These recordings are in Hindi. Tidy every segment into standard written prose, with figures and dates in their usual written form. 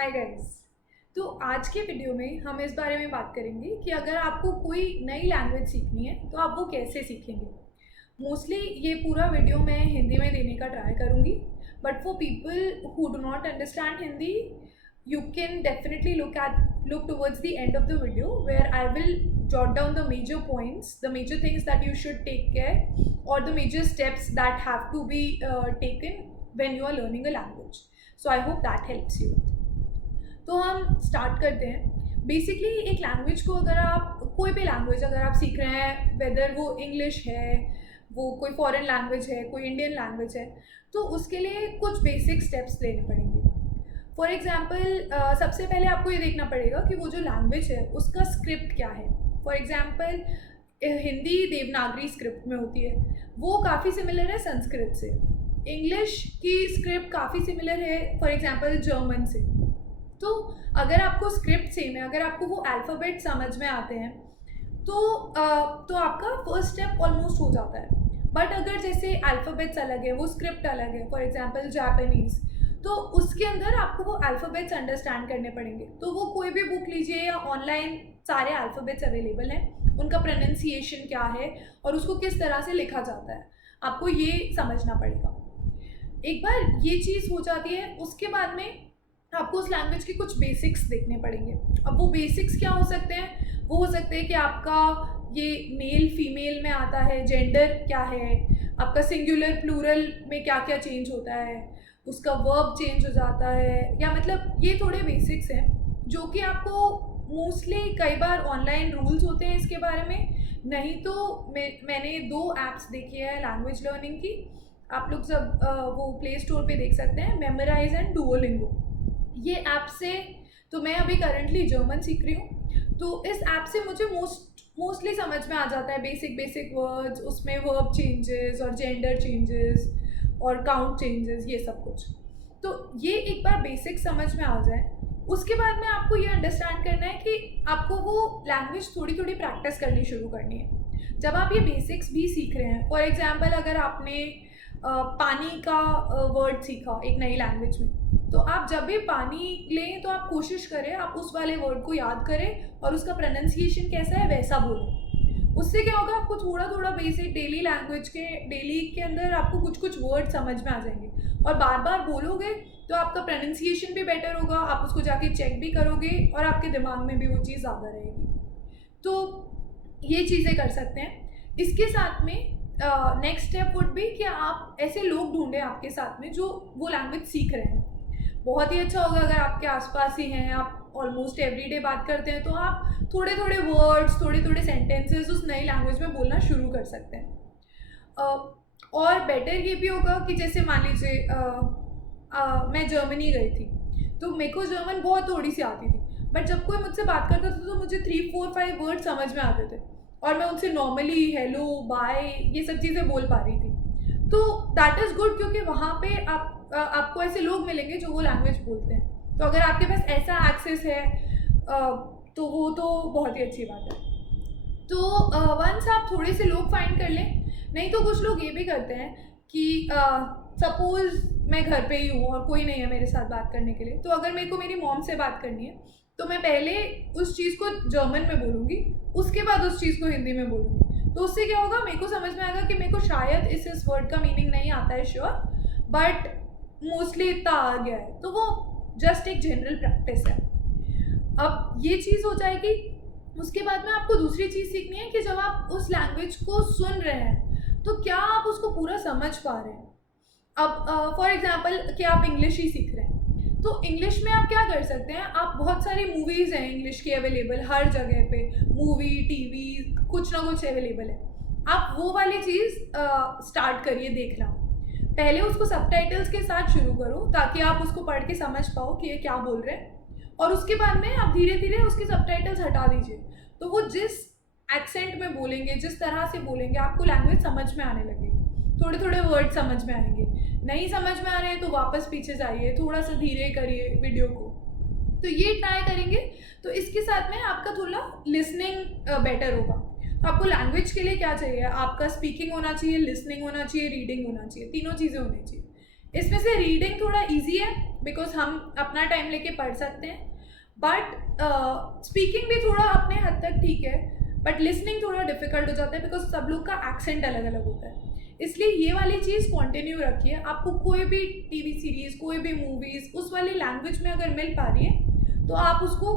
Hi guys. तो आज के वीडियो में हम इस बारे में बात करेंगे कि अगर आपको कोई नई लैंग्वेज सीखनी है तो आप वो कैसे सीखेंगे। मोस्टली ये पूरा वीडियो मैं हिंदी में देने का ट्राई करूँगी, but for people who do not understand Hindi you can definitely look towards the end of the video where I will jot down the major points, the major things that you should take care, or the major steps that have to be taken when you are learning a language. So I hope that helps you. तो हम स्टार्ट करते हैं। बेसिकली एक लैंग्वेज को अगर आप कोई भी लैंग्वेज अगर आप सीख रहे हैं, वेदर वो इंग्लिश है, वो कोई फॉरेन लैंग्वेज है, कोई इंडियन लैंग्वेज है, तो उसके लिए कुछ बेसिक स्टेप्स लेने पड़ेंगे। फॉर एग्ज़ाम्पल सबसे पहले आपको ये देखना पड़ेगा कि वो जो लैंग्वेज है उसका स्क्रिप्ट क्या है। For example Hindi Devanagari script में होती है, वो काफ़ी सिमिलर है संस्कृत से। इंग्लिश की स्क्रिप्ट काफ़ी सिमिलर है फॉर एग्ज़ाम्पल जर्मन से। तो अगर आपको स्क्रिप्ट सेम है, अगर आपको वो अल्फ़ाबेट समझ में आते हैं तो आपका फर्स्ट स्टेप ऑलमोस्ट हो जाता है। बट अगर जैसे अल्फ़ाबेट्स अलग है, वो स्क्रिप्ट अलग है, फॉर एग्ज़ाम्पल जापानीज़, तो उसके अंदर आपको वो अल्फ़ाबेट्स अंडरस्टैंड करने पड़ेंगे। तो वो कोई भी बुक लीजिए या ऑनलाइन सारे अल्फ़ाबेट्स अवेलेबल हैं, उनका प्रोनाउंसिएशन क्या है और उसको किस तरह से लिखा जाता है, आपको ये समझना पड़ेगा। एक बार ये चीज़ हो जाती है, उसके बाद में आपको उस लैंग्वेज के कुछ बेसिक्स देखने पड़ेंगे। अब वो बेसिक्स क्या हो सकते हैं? वो हो सकते हैं कि आपका ये मेल फीमेल में आता है, जेंडर क्या है, आपका सिंगुलर प्लूरल में क्या क्या चेंज होता है, उसका वर्ब चेंज हो जाता है, या मतलब ये थोड़े बेसिक्स हैं जो कि आपको मोस्टली कई बार ऑनलाइन रूल्स होते हैं इसके बारे में। नहीं तो मैंने 2 ऐप्स देखी है लैंग्वेज लर्निंग की, आप लोग सब वो प्ले स्टोर पे देख सकते हैं, मेमोराइज एंड डुओलिंगो। ये ऐप से तो मैं अभी करंटली जर्मन सीख रही हूँ, तो इस ऐप से मुझे मोस्टली समझ में आ जाता है बेसिक वर्ड्स, उसमें वर्ब चेंजेस और जेंडर चेंजेस और काउंट चेंजेस, ये सब कुछ। तो ये एक बार बेसिक समझ में आ जाए, उसके बाद में आपको ये अंडरस्टैंड करना है कि आपको वो लैंग्वेज थोड़ी थोड़ी प्रैक्टिस करनी शुरू करनी है। जब आप ये बेसिक्स भी सीख रहे हैं, फॉर एग्जांपल अगर आपने पानी का वर्ड सीखा एक नई लैंग्वेज में, तो आप जब भी पानी लें तो आप कोशिश करें आप उस वाले वर्ड को याद करें और उसका प्रोनाउंसिएशन कैसा है वैसा बोलें। उससे क्या होगा, आपको थोड़ा थोड़ा बेसिक डेली के अंदर आपको कुछ कुछ वर्ड समझ में आ जाएंगे, और बार बार बोलोगे तो आपका प्रोनाउंसिएशन भी बेटर होगा, आप उसको जाके चेक भी करोगे और आपके दिमाग में भी वो चीज़ ज़्यादा रहेगी। तो ये चीज़ें कर सकते हैं। इसके साथ में नेक्स्ट स्टेप वुड भी कि आप ऐसे लोग ढूंढें आपके साथ में जो वो लैंग्वेज सीख रहे हैं। बहुत ही अच्छा होगा अगर आपके आसपास ही हैं, आप ऑलमोस्ट एवरीडे बात करते हैं, तो आप थोड़े थोड़े वर्ड्स, थोड़े थोड़े सेंटेंसेस उस नई लैंग्वेज में बोलना शुरू कर सकते हैं। और बेटर ये भी होगा कि जैसे मान लीजिए मैं जर्मनी गई थी, तो मेरे को जर्मन बहुत थोड़ी सी आती थी, बट जब कोई मुझसे बात करता था तो मुझे 3, 4, 5 वर्ड समझ में आते थे और मैं उनसे नॉर्मली हेलो, बाय, ये सब चीज़ें बोल पा रही थी। तो दैट इज़ गुड, क्योंकि वहाँ पे आपको ऐसे लोग मिलेंगे जो वो लैंग्वेज बोलते हैं। तो अगर आपके पास ऐसा एक्सेस है तो वो तो बहुत ही अच्छी बात है। तो वंस आप थोड़े से लोग फाइंड कर लें, नहीं तो कुछ लोग ये भी करते हैं कि सपोज़ मैं घर पे ही हूँ और कोई नहीं है मेरे साथ बात करने के लिए, तो अगर मेरे को मेरी मॉम से बात करनी है तो मैं पहले उस चीज़ को जर्मन में बोलूँगी, उसके बाद उस चीज़ को हिंदी में बोलूँगी। तो उससे क्या होगा, मेरे को समझ में आएगा कि मेरे को शायद इस वर्ड का मीनिंग नहीं आता है श्योर, बट मोस्टली इतना आ गया है, तो वो जस्ट एक जनरल प्रैक्टिस है। अब ये चीज़ हो जाएगी। उसके बाद में आपको दूसरी चीज़ सीखनी है कि जब आप उस लैंग्वेज को सुन रहे हैं तो क्या आप उसको पूरा समझ पा रहे हैं। अब फॉर एग्जांपल कि आप इंग्लिश ही सीख रहे हैं, तो इंग्लिश में आप क्या कर सकते हैं, आप बहुत सारी मूवीज़ हैं इंग्लिश की अवेलेबल, हर जगह पे मूवी, टीवी, कुछ ना कुछ अवेलेबल है। आप वो वाली चीज़ स्टार्ट करिए देखना। पहले उसको सबटाइटल्स के साथ शुरू करो ताकि आप उसको पढ़ के समझ पाओ कि ये क्या बोल रहे हैं, और उसके बाद में आप धीरे धीरे उसके सबटाइटल्स हटा दीजिए। तो वो जिस एक्सेंट में बोलेंगे, जिस तरह से बोलेंगे, आपको लैंग्वेज समझ में आने लगेगी। थोड़े थोड़े वर्ड समझ में आएंगे, नहीं समझ में आ रहे हैं तो वापस पीछे जाइए, थोड़ा सा धीरे करिए वीडियो को। तो ये ट्राई करेंगे तो इसके साथ में आपका थोड़ा लिसनिंग बेटर होगा। आपको लैंग्वेज के लिए क्या चाहिए, आपका स्पीकिंग होना चाहिए, लिसनिंग होना चाहिए, रीडिंग होना चाहिए, तीनों चीज़ें होनी चाहिए। इसमें से रीडिंग थोड़ा इजी है बिकॉज हम अपना टाइम लेके पढ़ सकते हैं, बट स्पीकिंग भी थोड़ा अपने हद तक ठीक है, बट लिसनिंग थोड़ा डिफिकल्ट हो जाता है बिकॉज सब लोग का एक्सेंट अलग अलग होता है। इसलिए ये वाली चीज़ कंटिन्यू रखिए। आपको कोई भी टीवी सीरीज़, कोई भी मूवीज़ उस वाली लैंग्वेज में अगर मिल पा रही है तो आप उसको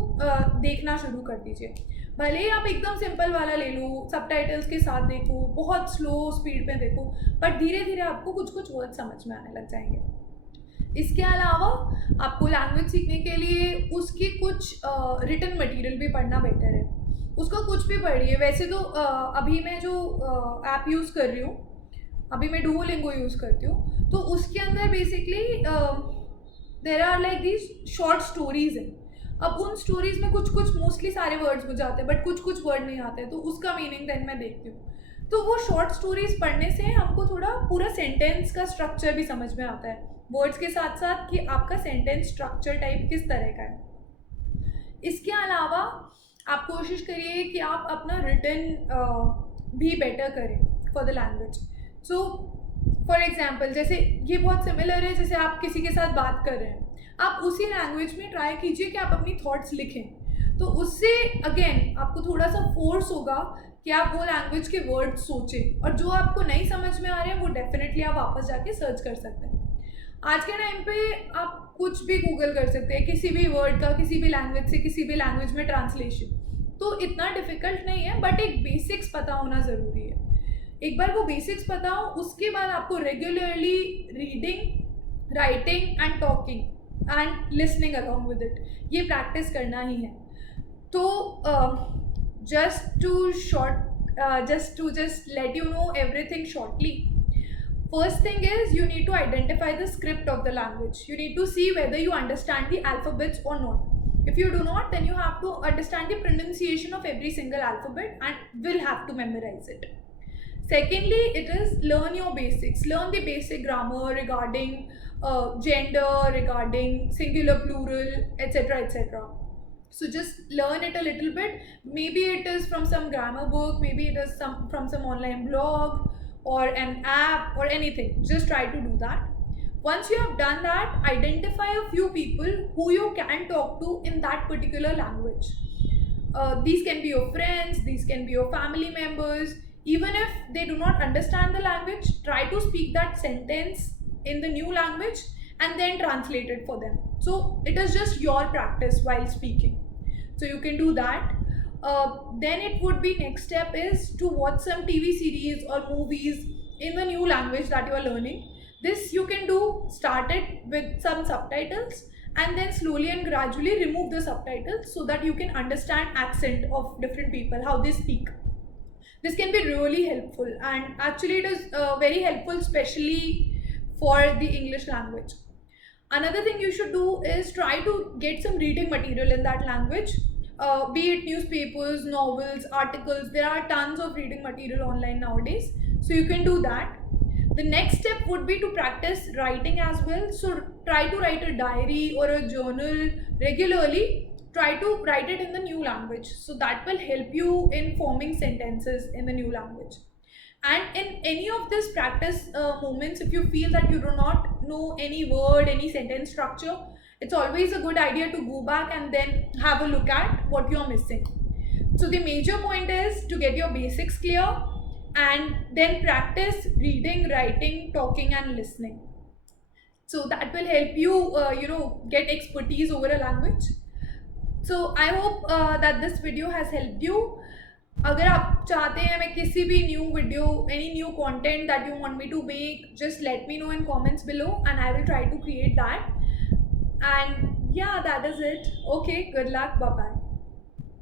देखना शुरू कर दीजिए। भले ही आप एकदम सिंपल वाला ले लो, सबटाइटल्स के साथ देखो, बहुत स्लो स्पीड पे देखो, बट धीरे धीरे आपको कुछ कुछ वर्ड समझ में आने लग जाएंगे। इसके अलावा आपको लैंग्वेज सीखने के लिए उसकी कुछ रिटन मटेरियल भी पढ़ना बेटर है। उसका कुछ भी पढ़िए। वैसे तो अभी मैं जो ऐप यूज़ कर रही हूँ, अभी मैं डुओलिंगो यूज़ करती हूँ, तो उसके अंदर basically there are like these short stories हैं। अब उन स्टोरीज में कुछ कुछ मोस्टली सारे वर्ड्स मुझे आते हैं, बट कुछ कुछ वर्ड नहीं आते, तो उसका मीनिंग देन मैं देखती हूँ। तो वो शॉर्ट स्टोरीज पढ़ने से हमको थोड़ा पूरा सेंटेंस का स्ट्रक्चर भी समझ में आता है, वर्ड्स के साथ साथ कि आपका सेंटेंस स्ट्रक्चर टाइप किस तरह का है। इसके अलावा आप कोशिश करिए कि आप अपना रिटन भी बेटर करें for the language. So for example, जैसे ये बहुत सिमिलर है, जैसे आप किसी के साथ बात कर रहे हैं, आप उसी लैंग्वेज में ट्राई कीजिए कि आप अपनी थॉट्स लिखें। तो उससे अगेन आपको थोड़ा सा फोर्स होगा कि आप वो लैंग्वेज के वर्ड सोचें, और जो आपको नहीं समझ में आ रहे हैं वो डेफिनेटली आप वापस जाके सर्च कर सकते हैं। आज के टाइम पे आप कुछ भी गूगल कर सकते हैं, किसी भी वर्ड का किसी भी लैंग्वेज से किसी भी लैंग्वेज में ट्रांसलेशन। तो इतना डिफ़िकल्ट नहीं है, बट एक बेसिक्स पता होना ज़रूरी है। एक बार वो बेसिक्स पता हो, उसके बाद आपको regularly reading, writing and talking and listening along with it, ये प्रैक्टिस करना ही है। तो just to let you know everything shortly, first thing is you need to identify the script of the language. You need to see whether you understand the alphabets or not. If you do not, then you have to understand the pronunciation of every single alphabet and will have to memorize it. Secondly, it is learn your basics. Learn the basic grammar regarding gender, regarding singular, plural, etc, etc. So just learn it a little bit. Maybe it is from some grammar book, maybe it is from some online blog or an app or anything. Just try to do that. Once you have done that, identify a few people who you can talk to in that particular language. These can be your friends, these can be your family members. Even if they do not understand the language, try to speak that sentence in the new language and then translate it for them. So it is just your practice while speaking. So you can do that. Then it would be, next step is to watch some TV series or movies in the new language that you are learning. This you can do, start it with some subtitles and then slowly and gradually remove the subtitles so that you can understand accent of different people, how they speak. This can be really helpful, and actually it is very helpful especially for the English language. Another thing you should do is try to get some reading material in that language, be it newspapers, novels, articles. There are tons of reading material online nowadays, so you can do that. The next step would be to practice writing as well. So try to write a diary or a journal regularly. Try to write it in the new language, so that will help you in forming sentences in the new language. And in any of this practice moments, if you feel that you do not know any word, any sentence structure, it's always a good idea to go back and then have a look at what you're missing. So the major point is to get your basics clear and then practice reading, writing, talking and listening. So that will help you, get expertise over a language. So I hope that this video has helped you. अगर आप चाहते हैं मैं किसी भी new video, any new content that you want me to make, just let me know in comments below and I will try to create that. And yeah, that is it. Okay, good luck. Bye bye.